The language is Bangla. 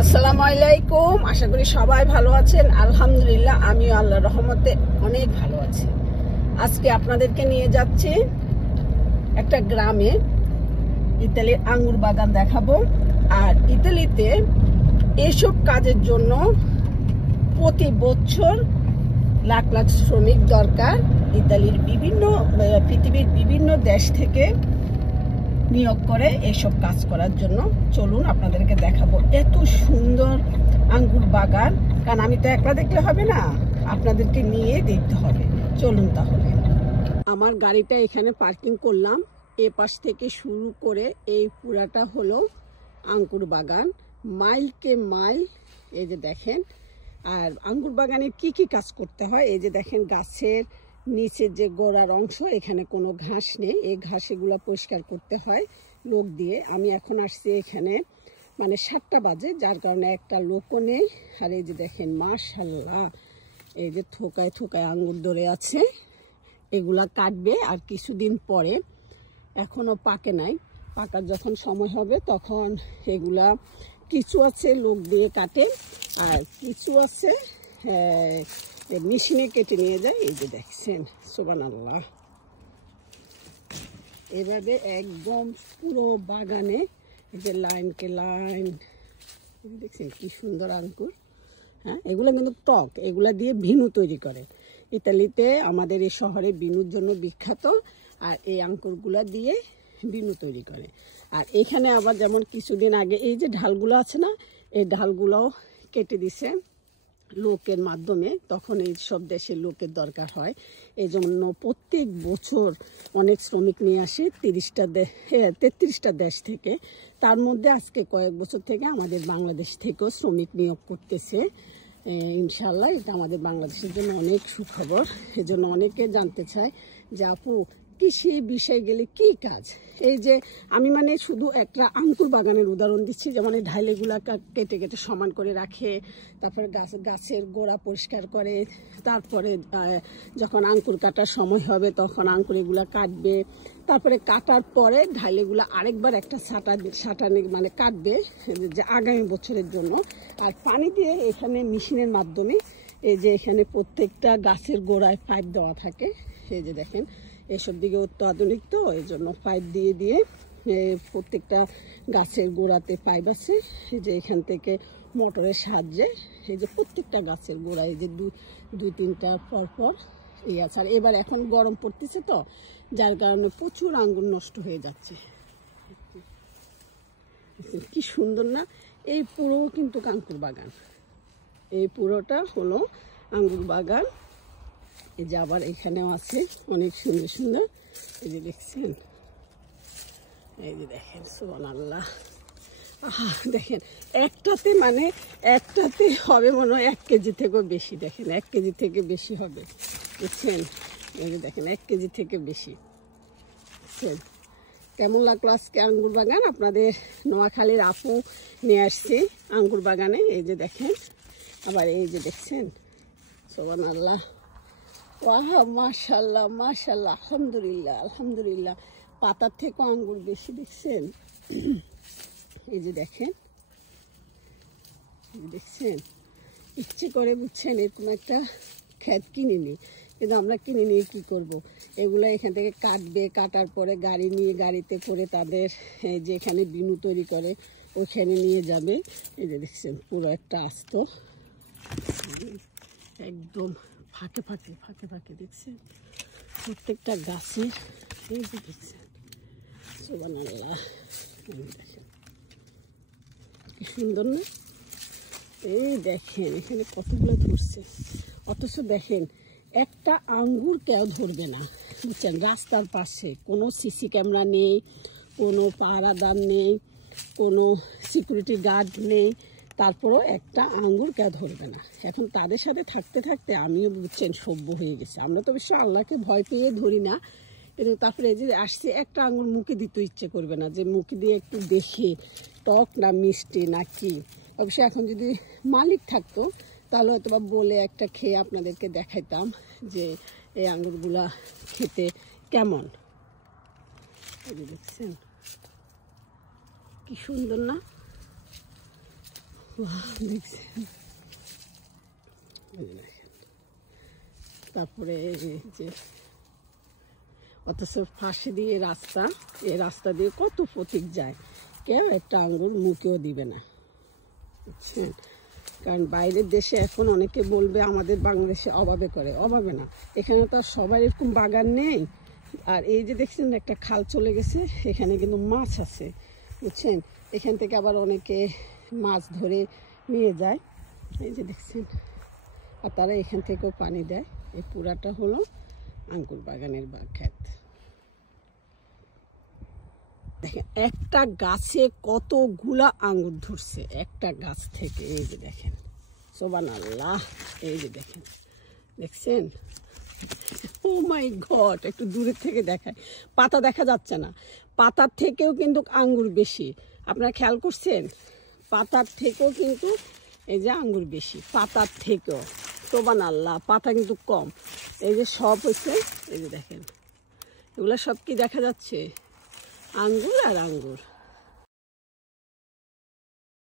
আসসালামু আলাইকুম। আশা করি সবাই ভালো আছেন। আলহামদুলিল্লাহ আমিও আল্লাহর রহমতে অনেক ভালো আছি। আজকে আপনাদেরকে নিয়ে যাচ্ছি একটা গ্রামে, ইতালির আঙ্গুর বাগান দেখাবো। আর ইতালিতে এসব কাজের জন্য প্রতি বছর লাখ লাখ শ্রমিক দরকার। ইতালির পৃথিবীর বিভিন্ন দেশ থেকে নিয়োগ করে এসব কাজ করার জন্য। চলুন আপনাদেরকে দেখাবো এত সুন্দর আঙ্গুর বাগান। কারণ আমি তো একলা দেখলে হবে না, আপনাদেরকে নিয়ে দেখতে হবে। চলুন তাহলে। আমার গাড়িটা এখানে পার্কিং করলাম। এ পাশ থেকে শুরু করে এই পুরাটা হলো আঙ্গুর বাগান, মাইলকে মাইল। এই যে দেখেন, আর আঙ্গুর বাগানে কি কি কাজ করতে হয় এই যে দেখেন, গাছের নিচের যে গোড়ার অংশ, এখানে কোনো ঘাস নেই, এই ঘাসগুলো পরিষ্কার করতে হয় লোক দিয়ে। আমি এখন আসছি এখানে মানে 7টা বাজে, যার কারণে একটা লোকও নেই। আর এই যে দেখেন মাশাআল্লাহ, এই যে থোকায় থোকায় আঙ্গুর ধরে আছে, এগুলা কাটবে আর কিছুদিন পরে। এখনো পাকে নাই, পাকার যখন সময় হবে তখন এগুলা কিছু আছে লোক দিয়ে কাটে, আর কিছু আছে মেশিনে কেটে নিয়ে যায়। এই যে দেখছেন সুবহানাল্লাহ, এভাবে একদম পুরো বাগানে এই যে লাইনকে লাইন দেখছেন কি সুন্দর আঙ্গুর। হ্যাঁ, এগুলো কিন্তু টক, এগুলা দিয়ে ভিনু তৈরি করে। ইতালিতে আমাদের এই শহরে ভিনুর জন্য বিখ্যাত, আর এই আঙ্গুরগুলা দিয়ে ভিনু তৈরি করে। আর এখানে আবার যেমন কিছুদিন আগে এই যে ঢালগুলো আছে না, এই ঢালগুলোও কেটে দিছে লোকের মাধ্যমে। তখন এই সব দেশের লোকের দরকার হয়, এই জন্য প্রত্যেক বছর অনেক শ্রমিক নিয়ে আসে 33টা দেশ থেকে। তার মধ্যে আজকে কয়েক বছর থেকে আমাদের বাংলাদেশ থেকেও শ্রমিক নিয়োগ করতেছে। ইনশাল্লাহ এটা আমাদের বাংলাদেশের জন্য অনেক সুখবর। এজন্য অনেকে জানতে চায় যে আপু কৃষি বিষয়ে গেলে কি কাজ। এই যে আমি মানে শুধু একটা আঙ্গুর বাগানের উদাহরণ দিচ্ছি, যেমন এই ঢাইলেগুলা কেটে কেটে সমান করে রাখে, তারপরে গাছের গোড়া পরিষ্কার করে, তারপরে যখন আঙ্কুর কাটার সময় হবে তখন আঙ্কুর এগুলা কাটবে, তারপরে কাটার পরে ঢাইলেগুলা আরেকবার একটা ছাটানে মানে কাটবে যে আগামী বছরের জন্য। আর পানি দিয়ে এখানে মেশিনের মাধ্যমে এই যে এখানে প্রত্যেকটা গাছের গোড়ায় পাইপ দেওয়া থাকে। এই যে দেখেন, এসব দিকে অত্যাধুনিক তো, এই জন্য পাইপ দিয়ে দিয়ে প্রত্যেকটা গাছের গোড়াতে পাইপ আছে। এই যে এখান থেকে মোটরের সাহায্যে এই যে প্রত্যেকটা গাছের গোড়ায় যে দুই তিনটা পর এই আছে। আর এবার এখন গরম পড়তেছে তো, যার কারণে প্রচুর আঙ্গুর নষ্ট হয়ে যাচ্ছে। কি সুন্দর না, এই পুরো কিন্তু আঙ্গুর বাগান, এই পুরোটা হলো আঙ্গুর বাগান। এই যে আবার এখানেও আছে অনেক সুন্দর সুন্দর, এই যে দেখছেন, এই যে দেখেন সুবহানাল্লাহ। আহা দেখেন, একটাতে হবে মনে হয় 1 কেজি থেকেও বেশি। দেখেন 1 কেজি থেকে বেশি হবে, বুঝছেন? এই যে দেখেন 1 কেজি থেকে বেশি। বুঝছেন কেমন লাগলো আজকে আঙ্গুর বাগান? আপনাদের নোয়াখালীর আপু নিয়ে আসছি আঙ্গুর বাগানে। এই যে দেখেন, আবার এই যে দেখছেন সুবহানাল্লাহ, ওয়াহ মাশাআল্লাহ মাশাআল্লাহ, আলহামদুলিল্লাহ আলহামদুলিল্লাহ। পাতার থেকে আঙ্গুর বেশি, দেখছেন? এই যে দেখেন, দেখছেন ইচ্ছে করে, বুঝছেন, এরকম একটা ক্ষেত কিনে নিই, কিন্তু আমরা কিনে নিয়ে কি করব? এগুলো এখান থেকে কাটবে, কাটার পরে গাড়ি নিয়ে গাড়িতে করে তাদের যে এখানে বিনু তৈরি করে ওখানে নিয়ে যাবে। এই যে দেখছেন পুরো একটা আস্ত একদম ফাঁকে ফাঁকে ফাঁকে ফাঁকে, দেখছেন প্রত্যেকটা গাছের। এই যে দেখছেন সুবহানাল্লাহ, দেখেন কি সুন্দর না? এই দেখেন এখানে কতগুলো ধরছে, অথচ দেখেন একটা আঙ্গুর কেউ ধরবে না, বুঝছেন? রাস্তার পাশে কোনো সিসি ক্যামেরা নেই, কোনো পাহারাদার নেই, কোনো সিকিউরিটি গার্ড নেই, তারপরও একটা আঙ্গুর কেউ ধরবে না। এখন তাদের সাথে থাকতে থাকতে আমিও, বুঝছেন, সভ্য হয়ে গেছে। আমরা তো অবশ্য আল্লাহকে ভয় পেয়ে ধরি না, কিন্তু তারপরে এই যে আসছে একটা আঙ্গুর মুখে দিতে ইচ্ছে করবে না, যে মুখে দিয়ে একটু দেখে টক না মিষ্টি না কি। অবশ্য এখন যদি মালিক থাকতো তাহলে হয়তো বা বলে একটা খেয়ে আপনাদেরকে দেখাইতাম যে এই আঙ্গুরগুলা খেতে কেমন। এই যে দেখছেন কি সুন্দর না? দেখছেন, তারপরে এই যে অথচ পাশে দিয়ে রাস্তা, এই রাস্তা দিয়ে কত পথিক যায়, কেউ একটা আঙ্গুর মুখেও দিবে না, বুঝছেন। কারণ বাইরের দেশে এখন অনেকে বলবে আমাদের বাংলাদেশে অভাবে করে, অভাবে না, এখানে তো সবার এরকম বাগান নেই। আর এই যে দেখছেন একটা খাল চলে গেছে, এখানে কিন্তু মাছ আছে, বুঝছেন। এখান থেকে আবার অনেকে মাছ ধরে নিয়ে যায়, এই যে দেখছেন। আর তারা এখান থেকেও পানি দেয়। এই পুরাটা হলো আঙ্গুর বাগানের ক্ষেত। দেখেন একটা গাছে কতগুলা আঙ্গুর ধরছে, একটা গাছ থেকে। এই যে দেখেন, সুবহানাল্লাহ, এই যে দেখেন, দেখছেন। ও মাই গড, একটু দূরের থেকে দেখায়, পাতা দেখা যাচ্ছে না, পাতার থেকেও কিন্তু আঙ্গুর বেশি। আপনারা খেয়াল করছেন, পাতার থেকেও কিন্তু এই যে আঙ্গুর বেশি, পাতার থেকেও। সুবহানাল্লাহ, পাতা কিন্তু কম। এই যে সব হচ্ছে, এই যে দেখেন, এগুলো সব কি দেখা যাচ্ছে, আঙ্গুর আর আঙ্গুর।